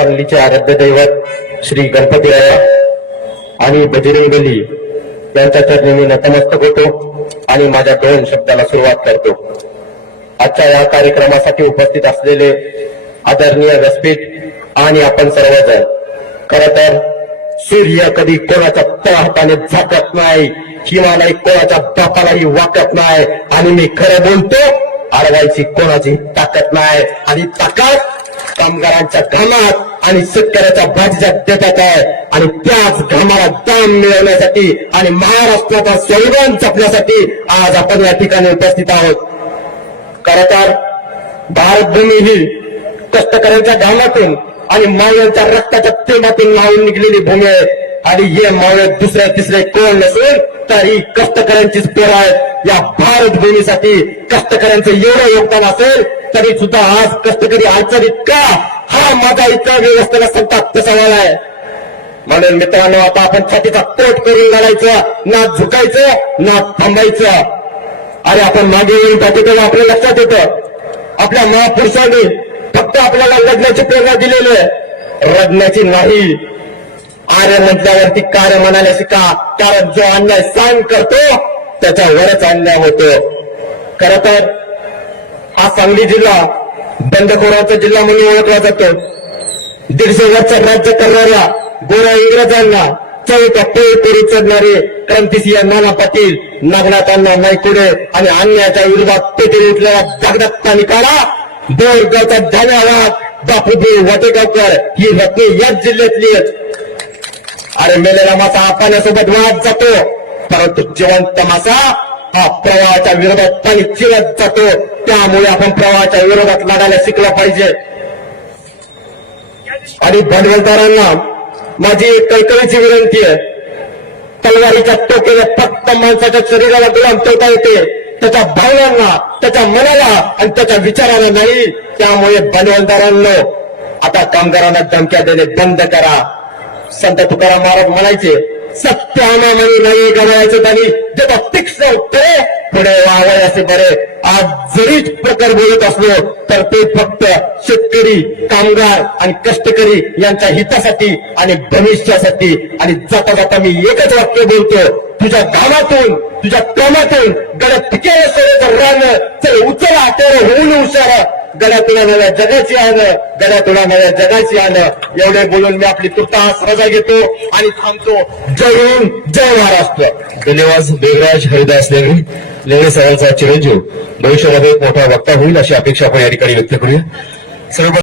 सांगलीचे आराध्य दैवत श्री गणपतीराया आणि बजरंग बली यांच्या चरणी मी नतमस्तक होतो आणि माझ्या 2 शब्दाला सुरुवात करतो। आजच्या या कार्यक्रमासाठी उपस्थित असलेले आदरणीय व्यासपीठ आणि आपण सर्वजण, खरं तर सूर्य कधी कोणाच्या तळहाताने झाकत नाही, हिमालय कोणाच्या बापालाही वाकत नाही आणि मी खरं बोलतो, अडवायची कोणाची ताकद नाही आणि ताकद कामगारांच्या घामात आणि शेतकऱ्याच्या भाजीच्या देतात आहे आणि त्याच घामाला दाम मिळवण्यासाठी आणि महाराष्ट्राचा स्वाभिमान जपण्यासाठी आज आपण या ठिकाणी उपस्थित आहोत। खरं तर भारतभूमी ही कष्टकऱ्यांच्या घामातून आणि मावळ्यांच्या रक्ताच्या थेंबातून नावून निघलेली भूमी आहे आणि हे मावळे दुसरे तिसरे कोण नसून तर ही कष्टकऱ्यांचीच पोरं आहेत। या भारतभूमीसाठी कष्टकऱ्यांचं एवढं योगदान असेल तरी सुद्धा आज कष्टकरी अडचणीत का, हा माझा इतका व्यवस्थेला संताप सवाल आहे। म्हणून मित्रांनो, आता आपण छातीचा तोट करून घालायचं, ना झुकायचं ना थांबायचं। अरे आपण मागे येऊन पाहतो तेव्हा आपल्या लक्षात येतं आपल्या महापुरुषांनी फक्त आपल्याला लढण्याची प्रेरणा दिलेली आहे, रडण्याची नाही। आर्य म्हटल्यावरती कार्य म्हणायला शिका, कारण जो अन्याय सहन करतो त्याच्यावरच अन्याय होतो। खरं तर हा सांगली जिल्हा बंडखोरांचा जिल्हा म्हणून ओळखला जातो। 150 वर्ष राज्य करणाऱ्या गोऱ्या इंग्रजांना चौथा पोळी चढणारे क्रांतिसिंह नाना पाटील, नागनाथ अण्णा नायकुडे आणि अन्यायाच्या विरोधात पेटी उठलेला जगदत्ता निकाला, बोरगावचा धन्यवाद बापूजी वाटेगावकर ही रत्ने याच जिल्ह्यातली आहेत। अरे मेलेला मासा हा पाण्यासोबत वाहत जातो, परंतु जिवंत मासा हा प्रवाहाच्या विरोधात पाणी चिरत जातो। त्यामुळे आपण प्रवाहाच्या विरोधात लढायला शिकलं पाहिजे। आणि भांडवलदारांना माझी एक कळकळीची विनंती आहे, तलवारीच्या टोकेने फक्त माणसाच्या शरीराला गुलाम ठेवता येते, त्याच्या भावनांना, त्याच्या मनाला आणि त्याच्या विचाराला नाही। त्यामुळे भांडवलदारांनो, आता कामगारांना धमक्या देणे बंद करा। संत तुकाराम महाराज म्हणायचे, सत्य अनामनी नाही गमायचं त्यांनी, जेव्हा तीक्ष्ण उत्तरे पुढे व्हावे असे बरे। आज जरीच प्रकार बोलत असलो तर ते फक्त शेतकरी, कामगार आणि कष्टकरी यांच्या हितासाठी आणि भविष्यासाठी। आणि जाता जाता मी एकच वाक्य बोलतो, तुझ्या घामातून, तुझ्या कामातून गळ्यात टिकेल सोन्याचं रान, चल उचला तेरे होऊन हुशार, गळ्यातुळा नव्या जगाची आण, गळ्यातुळा नव्या जगाची आण। एवढे बोलून मी आपली तुर्तास रजा घेतो आणि थांबतो। जय हिंद, जय महाराष्ट्र। धन्यवाद देवराज हरिदास लेंगरे, लेंगरे सरांचा चिरंजीव भविष्यामध्ये मोठा वक्ता होईल अशी अपेक्षा आपण या ठिकाणी व्यक्त करूया। सर्व